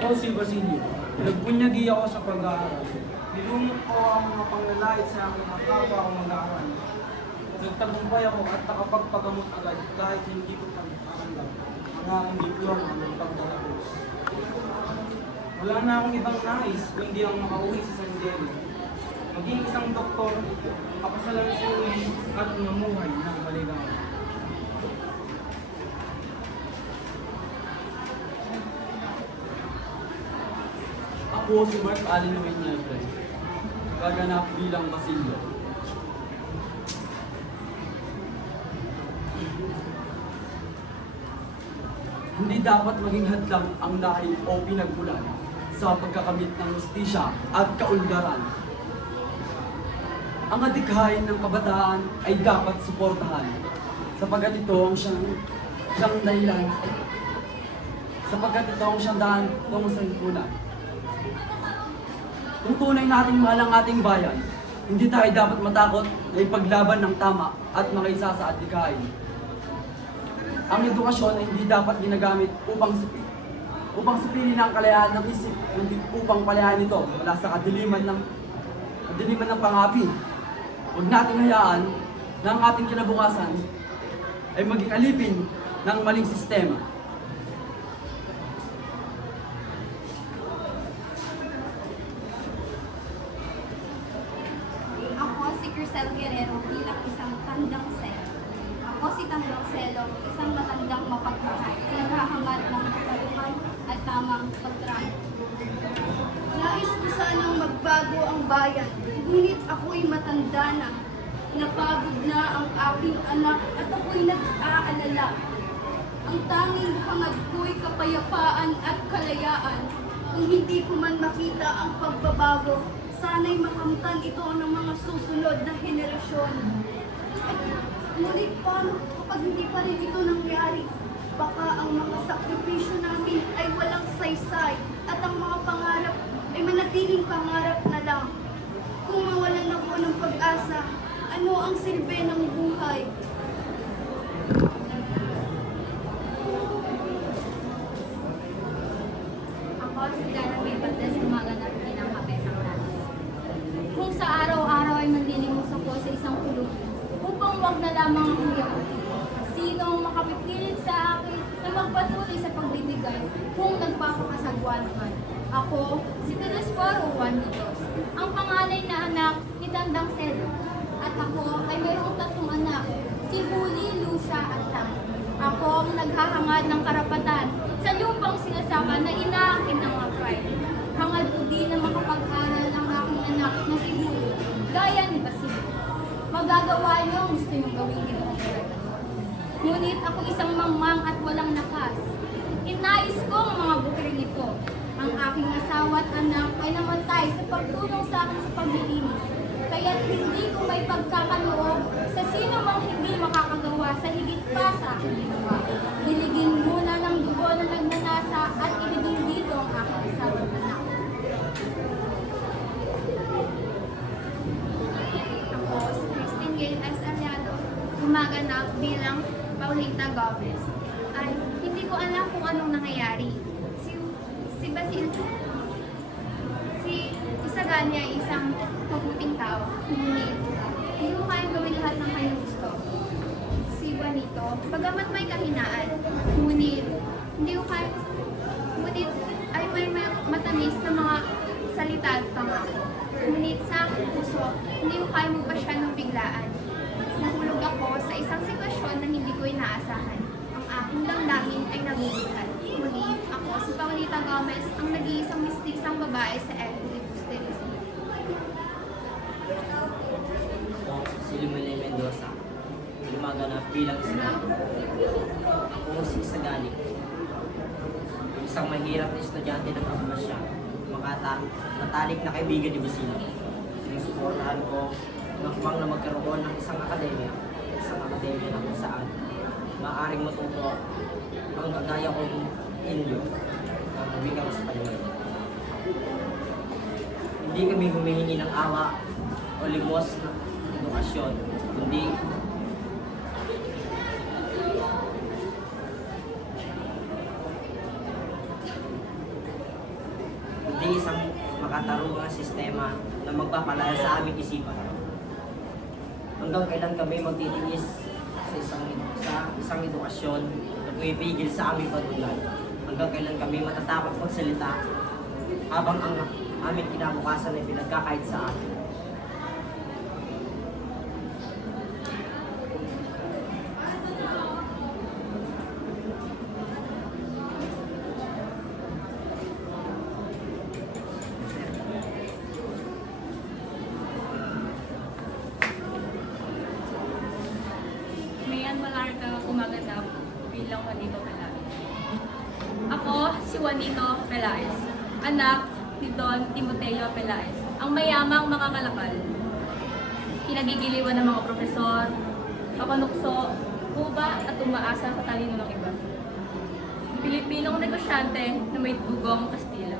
Ako si Basilio. Nagbunyagi ako sa pag-aaral. Nilunok ko ang mga panglalait sa aking mga kapwa ko mag-aaral. Nagtagumpay ako at nakapagpagamot agad kahit hindi ko pagkakanggap ang aking diploma ng pagtatapos. Wala na akong ibang nais kundi ang makauwi sa San Diego. Maging isang doktor, makasalansuin at mamuhay ng maligaya. Ako si Mark Allen Winyempre, gaganap bilang Basilio. Hindi dapat maging hadlang ang dahil o pinagmulan sa pagkakamit ng hustisya at kaunlaran. Ang adikhain ng kabataan ay dapat suportahan sapagkat ito ang siyang dahilan sapagkat ito ang siyang daan tungo sa lipunan. Kung tunay nating mahal ang ating bayan, hindi tayo dapat matakot na ipaglaban ng tama at makiisa sa adikain. Ang edukasyon ay hindi dapat ginagamit upang supilin ang kalayaan ng isip, kundi upang palayain ito mula sa kadiliman ng pangapi. Huwag nating hayaan na ang ating kinabukasan ay maging alipin ng maling sistema. Ako si Crisel Guerrero bilang isang tandang selo. Ako si Tandang Selo, isang matandang mapagmahal, naghahangad ng katarungan at tamang pagtrato. Nais ko sanang magbago ang bayan, ngunit ako'y matanda na. Napagod na ang aking anak at ako'y nag-aalala. Ang tanging hangad ko'y kapayapaan at kalayaan. Kung hindi ko man makita ang pagbabago, sana'y makamtan ito ng mga susunod na henerasyon. Ngunit paano kapag hindi pa rin ito nangyari? Baka ang mga sakripisyo namin ay walang saysay at ang mga pangarap ay manatiling pangarap na lang. Kung mawalan ako ng pag-asa, ano ang silbi ng buhay? Ako si Dana May Baldes, gumaganap bilang Kapesang Ranas. Kung sa araw-araw ay manlilimos ako sa isang kulungan, upang wag na lamang akong yakutin. Sino ang makapipilit sa akin na magpatuloy sa pagbibigay kung nagpapakasagwa naman? Ako, si Telesforo Juan Dios, ang panganay na anak ni Tandang Selo. At ako ay mayroong 3 anak, si Huli, Lucia at Tam. Ako ang naghahangad ng karapatan sa lupang sinasaka na inaakin ng mga pride. Hangad ko din na makapag-aral ang aking anak na si Huli, gaya ni Basilio. Magagawa niyo ang gusto niyong gawin din ang gobernador. Ngunit ako isang mangmang at walang lakas. Inais ko ang mga bukir nito. Ang aking asawa at anak ay namatay sa pagtulong sa akin sa paglilinis. Kaya't hindi ko may pagkakaloob sa sino mang hindi makakagawa sa higit pa sa aking ginawa. Diligin muna ng dugo na nagnanasa at ilibing dito ang aking asawa at anak. Ako si Christine Gail S. Aliado, gumaganap bilang Paulita Gomez. Ay, hindi ko alam kung anong nangyayari. Si Basil, si Isagani ay isang mabuting tao, ngunit hindi ko kayang gawin lahat ng kanyang gusto. Si Juanito, bagamat may kahinaan, ngunit hindi ko kaya, ngunit ay may matamis na mga salita at pangako. Ngunit sa aking puso, hindi ko kaya magpasya ng biglaan. Nahulog ako sa isang sitwasyon na hindi ko inaasahan. Ang aking damdamin ay nagugulat. Muli, ako si Paulita Gomez, ang nag-iisang mistisang babae sa Equity Busterismo. Ako si Lumine Mendoza, lumaganap bilang Isagani. Ako si Isagani, isang mahirap na estudyante ng Amasya, matalik na kaibigan ni Basilio. Sinusuportahan ko ng pang na magkaroon ng isang akademya na kung saan maaaring matuto ang kagaya kong Indio ng wikang Espanyol. Hindi kami humihingi ng awa o limos na edukasyon, kundi ay isang makatarungang sistema na magpapalaya sa aming isipan. Hanggang kailan kami magtitiis sa isang edukasyon na pumipigil sa aming patulan? Hanggang kailan kami matatakot magsalita habang ang aming kinabukasan ay pinagkakait sa atin? Mayan Malarca, umaganap bilang Juanito Pelaez. Ako, si Juanito Pelaez, anak ni Don Timoteo Pelaez, ang mayamang mga kalakal. Kinagigiliwan ng mga profesor, kapanukso, kuba at umaasa sa talino ng iba. Pilipinong negosyante na may dugong Kastila.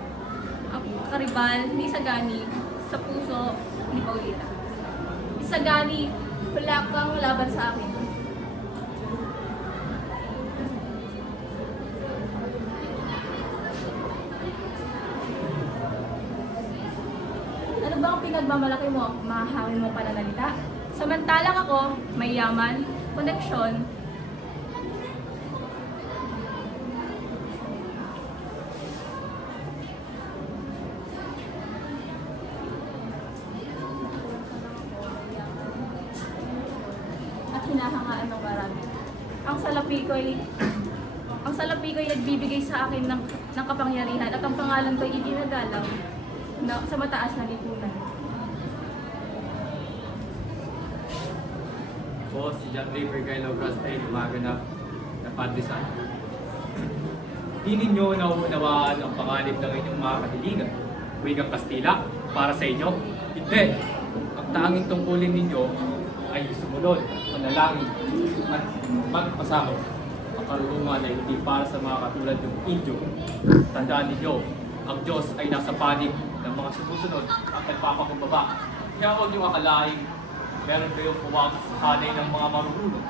Ang karibal ni Isagani sa puso ni Paulita. Isagani, wala kang laban sa akin. Ano ba ang pinagmamalaki mo? Mahahangin mong pananalita? Samantalang ako, may yaman, koneksyon, at hinahangaan ng marami. Ang salapi ko'y nagbibigay sa akin ng kapangyarihan at ang pangalan ko'y itinagalang sa mataas na lipunan. Ako si John Ray Bergailo Grastay, lumaganap na Padrisan. Di ninyo nauunawaan ang panganib ng inyong mga kahilingan. Wikang Kastila, para sa inyo? Hindi. Ang tanging tungkulin ninyo ay sumunod, manalangin, at magpasakot. Ang karunungan ay hindi para sa mga katulad ng Indio. Tandaan ninyo, ang Diyos ay nasa panig ng mga sumusunod at nagpapakumbaba. Kaya huwag niyong akalain meron kayong puwag sa hanay ng mga marurunong.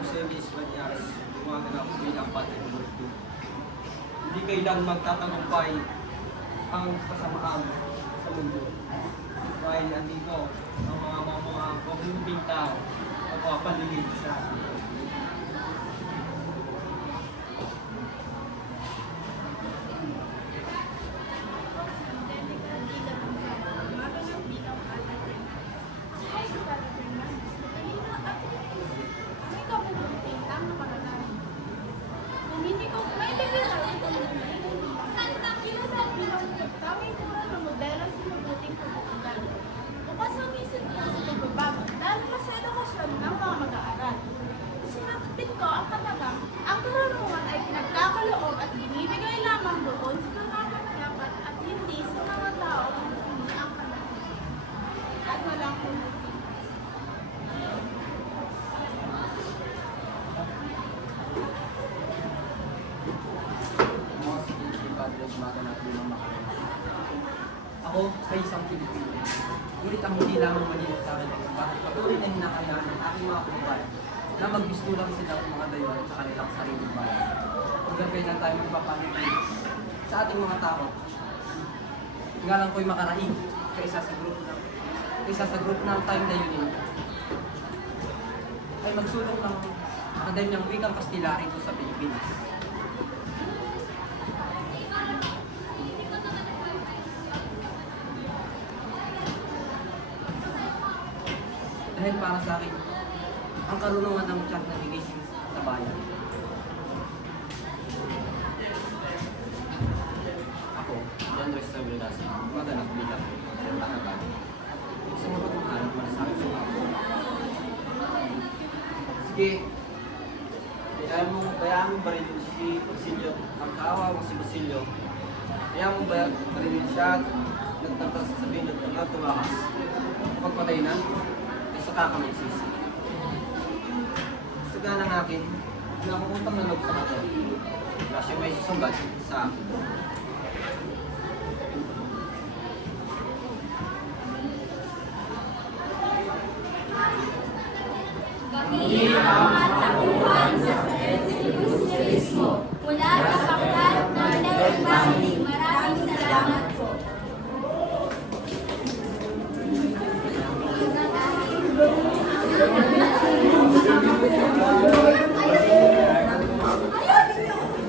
Jose Luis Banyares, gumaganap bilang Padre Multo. Hindi kailan magtatagumpay ang kasamaan sa mundo. Dahil andito ang mga mabubuting tao ang mga paligid sa atin. Ang karunungan ay pinagkakaloob at binibigay lamang doon sa nararapat at hindi sa mga tao na ang kaloob at walang kumutin. Mga sige, Padre, gumaganap bilang Macarena. Ako ay isang Pilipino. Ngunit ang hindi lamang malinaw sa akin ay bakit patuloy na hinahayaan ng aking mga kumbayan na magbistulang sila ng mga dayuhan sa kanilang sariling bayan. Hanggang kailan tayo magpapanigil sa ating mga tao. Nga lang ko'y makaraig kaysa sa group ng time dayunin ay magsulong ng akademyang wikang Kastila rito sa Pilipinas. Dahil para sa akin, ang karunungan ng tiyak na gigising sa bayan. Ako, John Reyes Sabrinas, maganap bilang takagan. Sa mga pagmamahalap para sa akin sa mga. Sige, bayaan mo ba rin si Basilio, ang kaawa mo si Basilio, bayaan mo ba rin siya at nagtagtas sa sabihin at nagtumakas. Kapag patay na, ay saka ka magsisi. Saga ng akin, nakakutang na loob sa kato. Kasi may susumbat sa akin. Kami ang